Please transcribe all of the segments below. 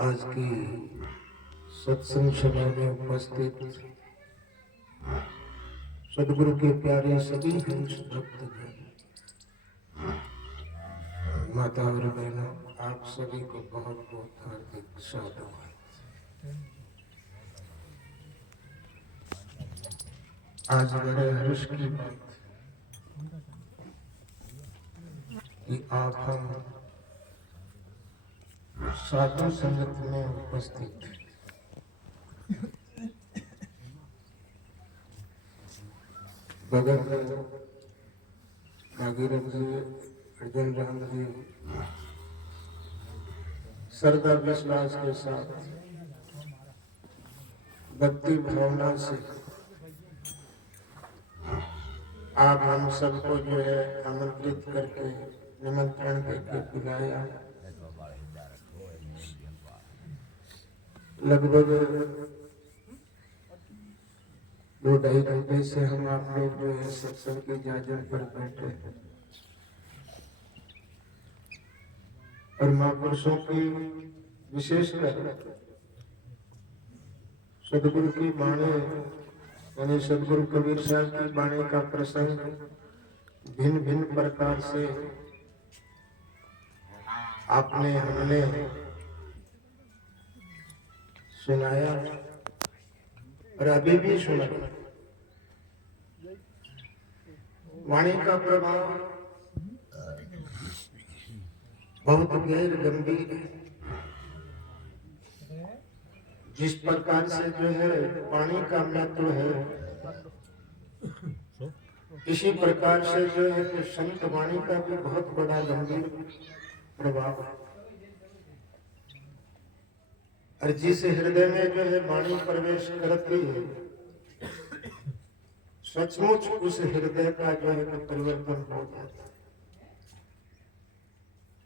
आज की सत्संग सभा में उपस्थित सदगुरु के प्यारे सभी हंस भक्तगण, माता और बहनों, आप सभी को बहुत बहुत हार्दिक साधुवाद। आज बड़े हर्ष की बात कि आप हम साधु संगत में उपस्थित हैं। भगत भागीरथ जी, अर्जुन राम जी सरदार विश्वास के साथ भक्ति भावना से आप हम सबको जो है आमंत्रित करके निमंत्रण करके बुलाया। लगभग 2-2.5 घंटे से हम आप लोग जो है सत्संग के जाजन पर बैठे हैं और महापुरुषों की विशेषकर सदगुरु की वाणी यानी सदगुरु कबीर साहब की वाणी का प्रसंग भिन्न भिन्न प्रकार से आपने हमने सुनाया और अभी भी सुना। वाणी का प्रभाव बहुत गहर गंभीर है। जिस प्रकार से जो है वाणी का महत्व है, इसी प्रकार से जो है तो संत वाणी का भी बहुत बड़ा गंभीर प्रभाव है। और जिस हृदय में जो है वाणी प्रवेश करती है, सचमुच उस हृदय का जो है परिवर्तन हो जाता है।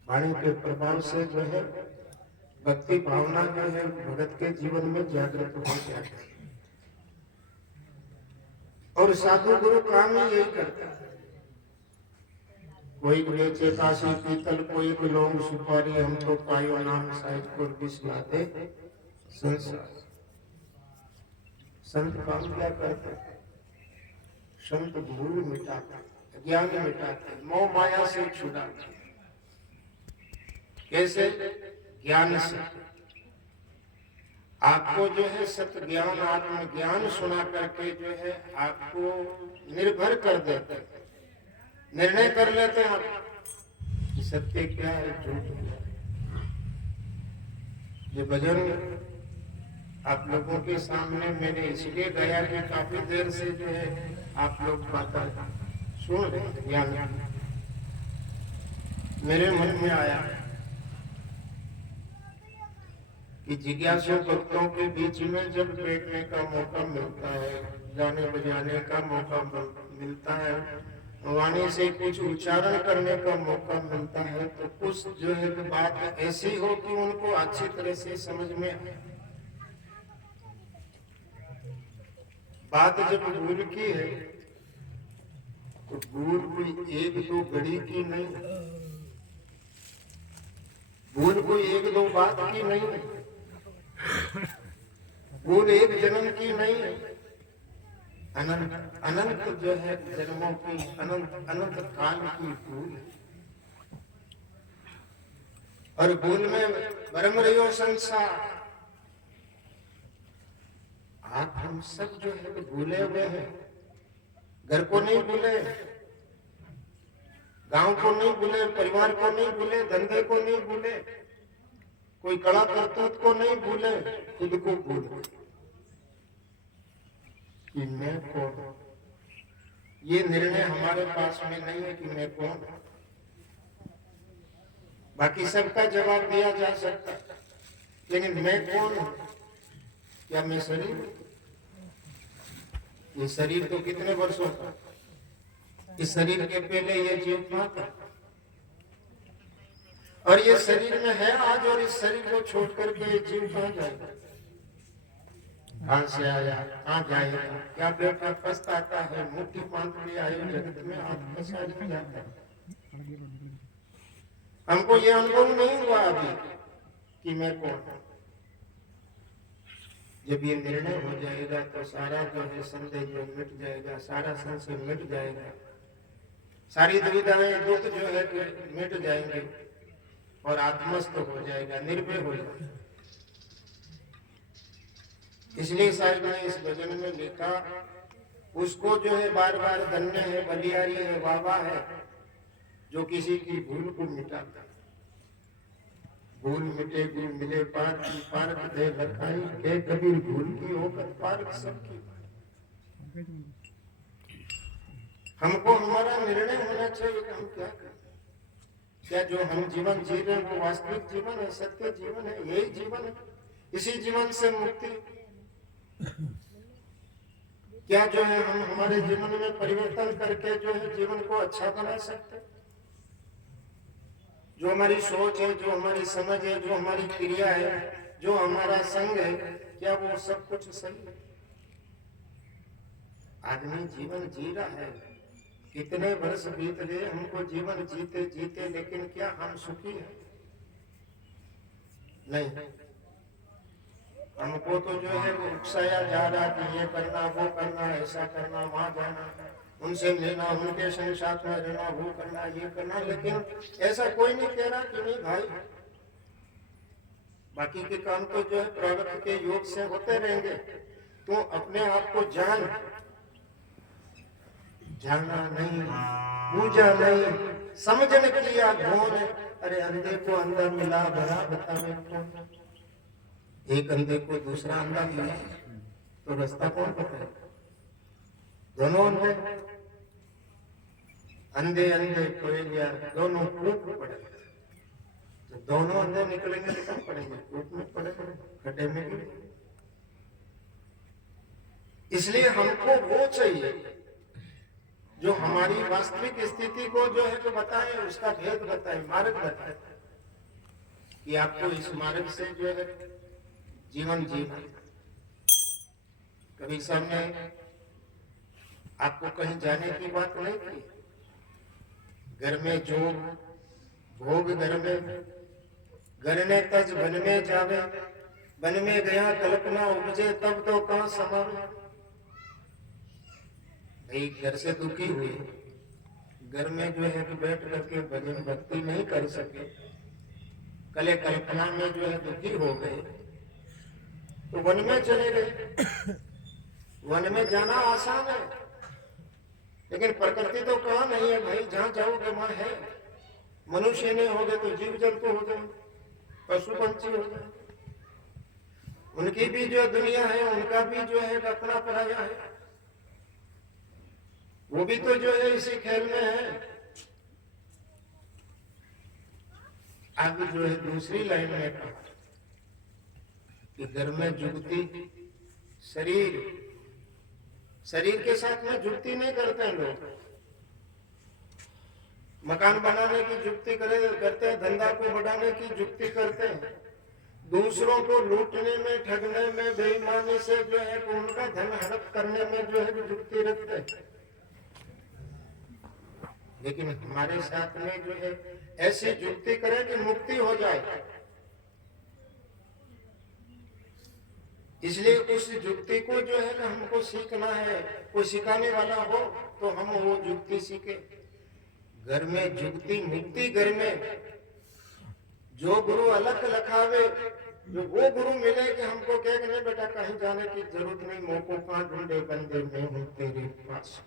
वाणी के प्रभाव से जो है भक्ति भावना जो है भगत के जीवन में जागृत हो जाती है। और साधु गुरु काम ही यही करता है। कोई बेचे काशी पीतल, कोई लौंग सुपारी, हम तो पायो नाम साहिब को बिस्लाते संसार। संत काम क्या करते? संत भूल मिटाते, ज्ञान मिटाते, मोह माया से छुड़ाते। कैसे? ज्ञान से। आपको जो है सत्य ज्ञान, आत्मज्ञान सुना करके जो है आपको निर्भर कर देते, निर्णय कर लेते हैं आप कि सत्य क्या है, झूठ क्या है। ये भजन आप लोगों के सामने मैंने इसलिए गाया कि काफी देर से जो है आप लोग बात सुन रहे हैं। ज्ञान मेरे मन में आया कि जिज्ञासु भक्तों के बीच में जब बैठने का मौका मिलता है, गाने बजाने का मौका मिलता है, वाणी से कुछ उच्चारण करने का मौका मिलता है, तो कुछ जो है बात ऐसी हो कि उनको अच्छी तरह से समझ में आए। बात जब गुरु की है तो गुरु कोई 1-2 घड़ी की नहीं, गुरु कोई 1-2 बात की नहीं, गुरु एक जन्म की नहीं, अनंत अनंत जो है जन्मों की, अनंत अनंत काल की भूल। और भूल में भरम रहो संसार। आप हम सब जो है भूले हुए हैं। घर को नहीं भूले, गांव को नहीं भूले, परिवार को नहीं भूले, धंधे को नहीं भूले, कोई कला करतूत को नहीं भूले, खुद को भूले कि मैं कौन। ये निर्णय हमारे पास में नहीं है कि मैं कौन। बाकी सबका जवाब दिया जा सकता है, लेकिन मैं कौन हूं? क्या मैं शरीर? ये शरीर तो कितने वर्षों का, इस शरीर के पहले ये जीव कहां था? और ये शरीर में है आज, और इस शरीर को छोड़ करके ये जीव कहां जाएगा? कहां से आया, कहां जाएगा? क्या बेटा पछताता है, मुट्ठी बांध लिया है जगत में, आप फंसा जाता है। हमको ये अनुभव नहीं हुआ अभी कि मैं कौन हूं। जब ये निर्णय हो जाएगा तो सारा जो है संदेह जो मिट जाएगा, सारा संशय मिट जाएगा, सारी दुविधाएं दुख जो है मिट जाएंगे और आत्मस्थ हो जाएगा, निर्भय हो जाएगा। इसलिए साहिब ने इस भजन में लिखा, उसको जो है बार बार धन्य है, बलियारी है, बाबा है, जो किसी की भूल को मिटाता। भूल मिटे गुरु मिले पार की, पारक दे लखाई के कबीर भूल की होकर पारक सबकी। हमको हमारा निर्णय होना चाहिए कि हम क्या करें। क्या जो हम जीवन जी रहे हैं वो वास्तविक जीवन है, सत्य जीवन है, यही जीवन है, इसी जीवन से मुक्ति। क्या जो है हम हमारे जीवन में परिवर्तन करके जो है जीवन को अच्छा बना सकते हैं? जो हमारी सोच है, जो हमारी समझ है, जो हमारी क्रिया है, जो हमारा संग है, क्या वो सब कुछ सही है? आदमी जीवन जी रहा है, कितने वर्ष बीत गए हमको जीवन जीते जीते, लेकिन क्या हम सुखी हैं? नहीं। हमको तो जो है वो उकसाया जा रहा कि ये करना, वो करना, ऐसा करना, वहां जाना, उनसे मिलना, उनके संग साथ में रहना, वो करना, ये करना, लेकिन ऐसा कोई नहीं कह रहा कि नहीं भाई, बाकी के काम तो जो है प्रारब्ध के योग से होते रहेंगे। तो अपने आप को जाना नहीं, पूजा नहीं, समझने किया कौन है। अरे अंधे को अंधा मिला भरा बतावे कौन? एक अंधे को दूसरा अंधा मिला तो रास्ता कौन बताए? दोनों अंधे, अंधे अंधे कोई गया, दोनों कूप पड़े। तो दोनों अंधे निकलेंगे तो कम पड़ेंगे, कूप में पड़े, खड्डे में गिरे। इसलिए हमको वो चाहिए जो हमारी वास्तविक स्थिति को जो है तो बताए, उसका भेद बताए, मार्ग बताए कि आपको इस मार्ग से जो है जीवन जीना। कभी सामने आपको कहीं जाने की बात नहीं की, घर में जो भोग घर में, घर ने तज बन में जावे, बन में गया कल्पना उपजे, तब तो कहां समावे। भाई घर से दुखी हुए, घर में जो है कि बैठ करके भजन भक्ति नहीं कर सके, कले कल्पना में जो है दुखी हो गए, तो वन में चले गए। वन में जाना आसान है, लेकिन प्रकृति तो कहाँ नहीं है भाई, जहाँ जाओगे वहां है। मनुष्य नहीं होगे तो जीव जंतु हो जाए, पशु पंछी हो जाए, उनकी भी जो दुनिया है, उनका भी जो है अपना पराया है, वो भी तो जो है इसी खेल में है। अब जो है दूसरी लाइन में कहा कि घर में जुगती शरीर के साथ में जुगती नहीं करते हैं लोग। मकान बनाने की जुगती करते हैं, धंधा को बढ़ाने की जुगती करते हैं, दूसरों को लूटने में, ठगने में, बेईमानी से जो है उनका धन हड़प करने में जो है जुगती रखते हैं। लेकिन हमारे साथ में जो है ऐसी जुगती करें कि मुक्ति हो जाए। इसलिए उस जुक्ति को जो है ना हमको सीखना है, कोई सिखाने वाला हो तो हम वो जुक्ति सीखे। घर में जुक्ति मुक्ति, घर में जो गुरु अलग लखावे, जो वो गुरु मिले कि हमको कहे कि नहीं बेटा कहीं जाने की जरूरत नहीं, मौकों का ढूंढे बंदे में हूं तेरे पास।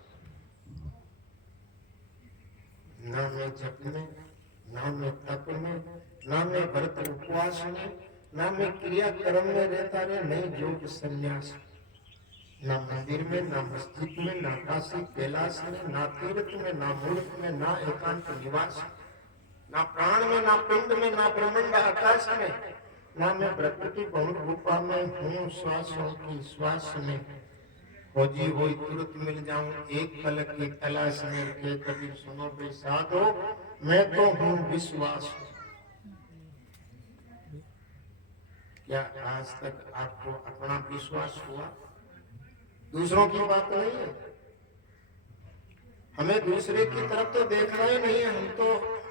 ना में जप में, ना में तप में, ना में व्रत उपवास में, ना में क्रिया कर्म में रहता रहे, नहीं योग संन्यास। ना मंदिर में, ना मस्जिद में, ना काशी कैलाश में, ना तीर्थ में, ना मूर्त में, ना एकांत निवास, ना प्राण में, ना पिंड में, ना ब्रह्मांड आकाश में, ना मैं प्रकृति बहुत गुफा में हूँ, श्वासों की श्वास में खोजी हुई तुरंत मिल जाऊं, एक पल की तलाश में के कभी सुनो भी साधो, मैं तो हूँ विश्वास। क्या आज तक आपको अपना विश्वास हुआ? दूसरों की बात नहीं है, हमें दूसरे की तरफ तो देखना ही नहीं है, हम तो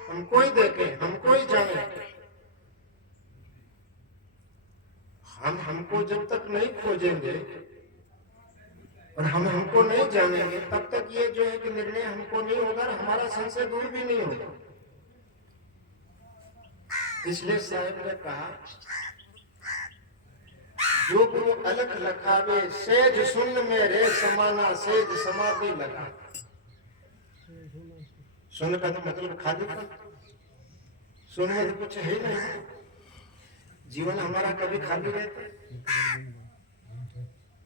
हमको ही देखें, हमको ही जाने। हम हमको जब तक नहीं खोजेंगे और हम हमको नहीं जानेंगे, तब तक ये जो है कि निर्णय हमको नहीं होगा और हमारा संशय दूर भी नहीं होगा। इसलिए साहब ने कहा, जो गुरु अलख लखावे, सेज सुन में रे समाना, सेज समाधि लगा। सुन का तो मतलब खाली था, सुन में कुछ है नहीं। जीवन हमारा कभी खाली रहता,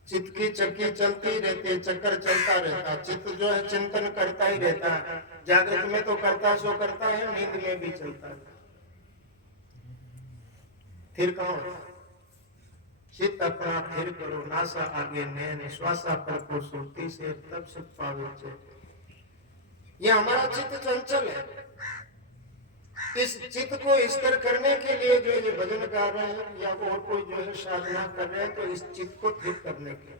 चित्त की चक्की चलती रहती, चक्कर चलता रहता, चित्त जो है चिंतन करता ही रहता है। जागृत में तो करता सो करता है, नींद में भी चलता है। फिर कहाँ होता? चित्त अपना फिर करो, नासा आगे नैन, श्वासा पर को सुरती से, तब सुख पावे चैन। ये हमारा चित्त चंचल है। इस चित्त को स्थिर करने के लिए जो ये भजन गा रहे हैं या और कोई जो है साधना कर रहे हैं, तो इस चित्त को ठीक करने के लिए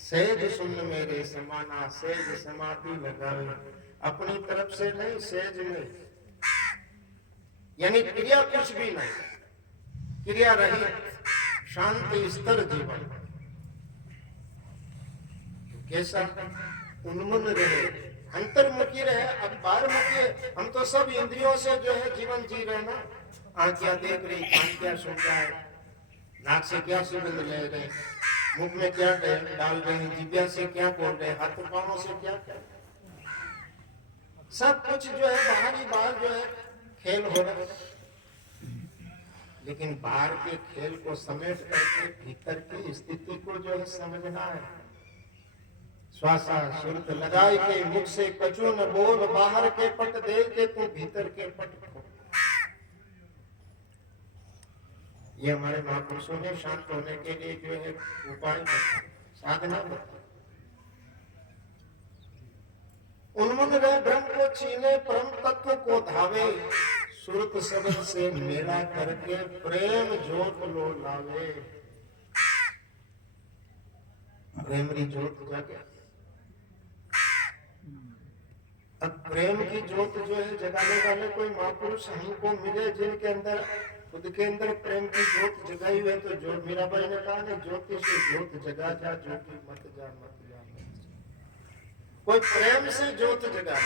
सहज सुन मेरे समाना, सहज समाधि लगावे। अपनी तरफ से नहीं, सहज में, यानी क्रिया कुछ भी नहीं, क्रिया रहित शांति स्थिर जीवन। कैसा? उन्मुन रहे, अंतर्मुखी रहे। अब बाहरमुखी, हम तो सब इंद्रियों से जो है जीवन जी रहे ना। आँख क्या देख रही, कान क्या सुन रहा है, नाक से क्या सुगंध ले रहे, मुख में क्या डाल रहे हैं, जिह्वा से क्या बोल रहे, हाथ पांवों से क्या क्या, सब कुछ जो है बाहरी बाहर जो है खेल हो रहा है। लेकिन बाहर के खेल को समेट करके भीतर की स्थिति को जो है समझना है। श्वासा सुरत लगाई के, मुख से कछु न बोल, बाहर के पट दे के तू भीतर के पट खोल। ये हमारे महापुरुषों ने शांत होने के लिए जो है उपाय बताए, साधना बताई। उन्मुन रहे ब्रह्म को छीने, परम तत्व को धावे, सुरत शब्द से मेरा करके प्रेम जोत लो लावे। प्रेमरी जोत जागे। अब प्रेम की जोत जो है जगाने वाले कोई महापुरुष हमको मिले, जिनके अंदर खुद के अंदर प्रेम की जोत जगाई हुई है। तो जो मीराबाई ने कहा ना, ज्योति से जोत जगा जा, ज्योति मत जा मत जा। कोई प्रेम से जोत जगा,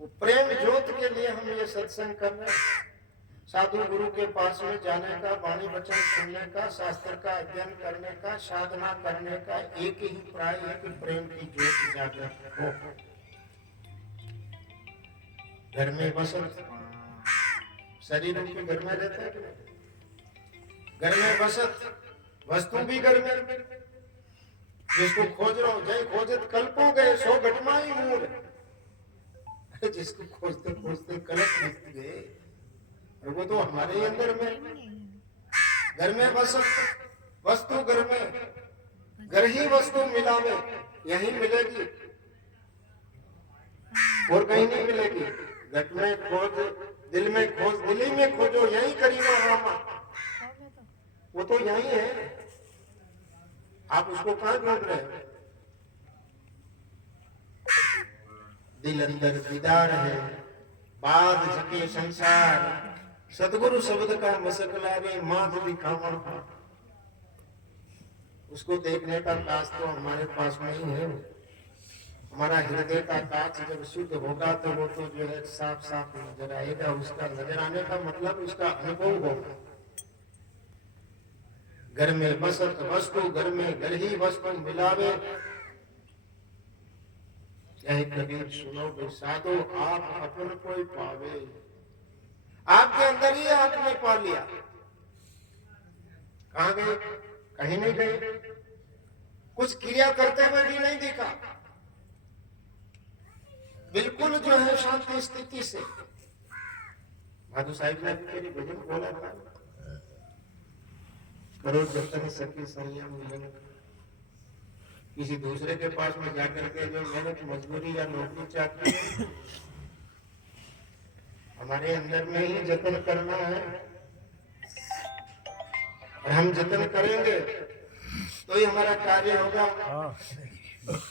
वो प्रेम जोत के लिए हम ये सत्संग कर रहे हैं। साधु गुरु के पास में जाने का, वाणी वचन सुनने का, शास्त्र का अध्ययन करने का, साधना करने का एक ही प्राय है कि प्रेम की जोत जागृत हो। घर में बसत, शरीर के घर में रहता है कि नहीं? घर में बसत, वस्तु भी घर में, जिसको खोज रहा हूं, जय खोजत कल्पो गए, सो घटमाई मूल। जिसको खोजते खोजते कल्प बीत गए, वो तो हमारे ही अंदर में। घर में बसत, वस्तु घर में, घर ही वस्तु मिलावे, यही मिलेगी और कहीं नहीं मिलेगी। घट में खोज, दिल में खोज, दिल्ली में खोजो, यही करीबा रामा, वो तो यही है। आप उसको कहां ढूंढ रहे हो? दिल अंदर दीदार है, बाध झके संसार, सतगुरु शब्द का मसकला रे, माध दिखावन। उसको देखने का कांच तो हमारे पास में ही है। हमारा हृदय का कांच जब शुद्ध होगा तो वो तो जो है साफ साफ नजर आएगा। उसका नजर आने का मतलब उसका अनुभव होगा। घर में बसत वस्तु, घर में घर ही वस्तु मिलावे। यही कबीर सुनो बे साधो, आप अपन कोई पावे। आपके अंदर ही आपने पा लिया। कहां गए? कहीं नहीं गए। कुछ क्रिया करते हुए भी नहीं देखा, बिल्कुल जो है शांति स्थिति से। माधु साहिब ने भी मेरी भजन बोला था, करो जतन सखी संयम मिलन। किसी दूसरे के पास में जाकर के जो मेहनत मजदूरी या नौकरी चाहती है, हमारे अंदर में ही जतन करना है। और हम जतन करेंगे तो ही हमारा कार्य होगा।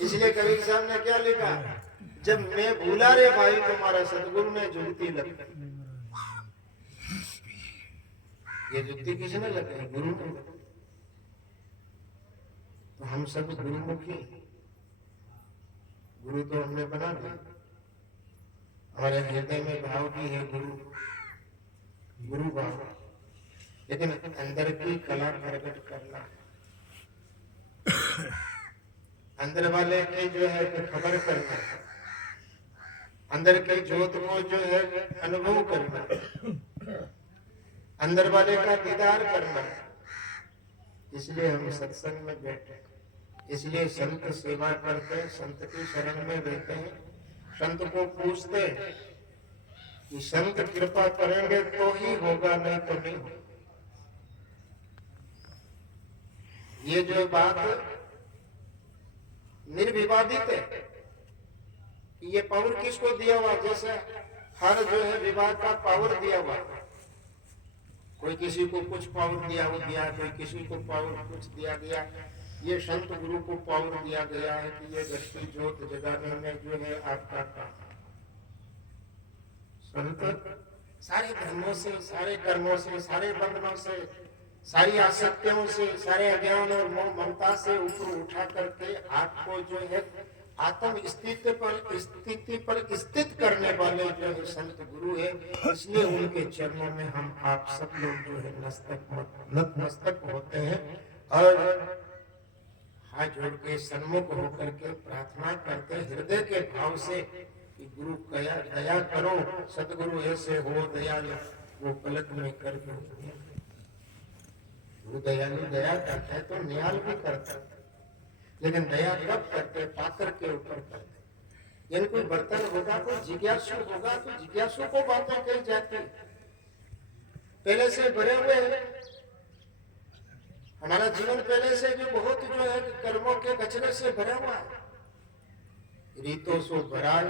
इसलिए कबीर साहब ने क्या लिखा, जब मैं भूला रे भाई तुम्हारा, सतगुरु ने जुगती लगी। ये जुक्ति किसने लगाई? गुरु ने। तो हम सब गुरुमुखी, गुरु तो हमने बना दिया, हमारे हृदय में भाव भी है गुरु, गुरु भाव, लेकिन अंदर की कला प्रकट करना, अंदर वाले की जो है खबर करना, अंदर की ज्योत को जो है अनुभव करना, अंदर वाले का दीदार करना। इसलिए हम सत्संग में बैठे, इसलिए संत सेवा करते, संत की शरण में रहते हैं, संत को पूछते हैं कि संत कृपा करेंगे तो ही होगा, नहीं तो नहीं होगा। ये जो बात निर्विवादित है कि ये पावर किसको दिया हुआ, जैसे हर जो है विवाद का पावर दिया हुआ, कोई किसी को कुछ पावर दिया वो दिया, कोई किसी को पावर कुछ दिया गया। ये संत गुरु को पावर दिया गया है कि ये घर की ज्योत जगाने में जो है आपका काम। संत सारे धर्मों से, सारे कर्मों से, सारे बंधनों से, सारी आसक्तियों से, सारे अज्ञान और मोह ममता से ऊपर उठा करके आपको जो है आत्म स्थिति पर स्थित करने वाले जो है संत गुरु है। इसलिए उनके चरणों में हम आप सब लोग जो है नतमस्तक होते हैं और हाथ जोड़ के सन्मुख होकर के प्रार्थना करते हृदय के भाव से कि गुरु दया करो, सतगुरु ऐसे हो दयालु, वो पलक में कर दो। गुरु दयालु दया करता है तो न्याल भी करता है, लेकिन दया कब करते? पात्र के ऊपर करते। यानी कोई बर्तन होगा, कोई जिज्ञासु होगा, तो जिज्ञासु को बातें कही जाती, पहले से भरे हुए हैं। हमारा जीवन पहले से जो बहुत जो है कर्मों के कचरे से भरा हुआ है। रीतो सो भराय,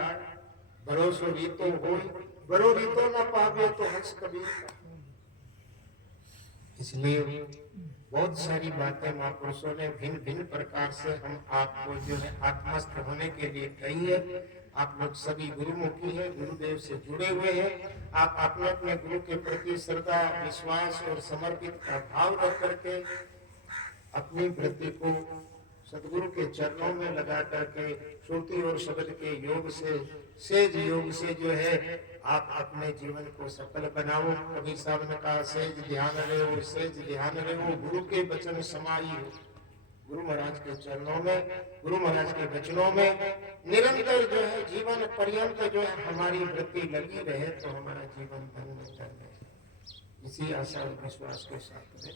भरोसो रीतो होय, भरो रीतो न पावे तो हंस कबीर। इसलिए बहुत सारी बातें महापुरुषों ने भिन्न भिन्न प्रकार से हम आपको जो है आत्मस्थ होने के लिए कही है। आप लोग सभी गुरुमुखी हैं, गुरुदेव से जुड़े हुए हैं। आप अपने अपने गुरु के प्रति श्रद्धा, विश्वास और समर्पित का भाव रख करके अपनी वृत्ति को सदगुरु के चरणों में लगा करके श्रुति और शब्द के योग से, सेज योग से जो है आप अपने जीवन को सफल बनाओ। कभी साहब ने कहा सेज ध्यान रहो, सेज ध्यान रहो, गुरु के वचन समाई हो। गुरु महाराज के चरणों में, गुरु महाराज के वचनों में निरंतर जो है जीवन पर्यंत जो है हमारी वृत्ति लगी रहे तो हमारा जीवन धन्य है। इसी आशा और विश्वास के साथ में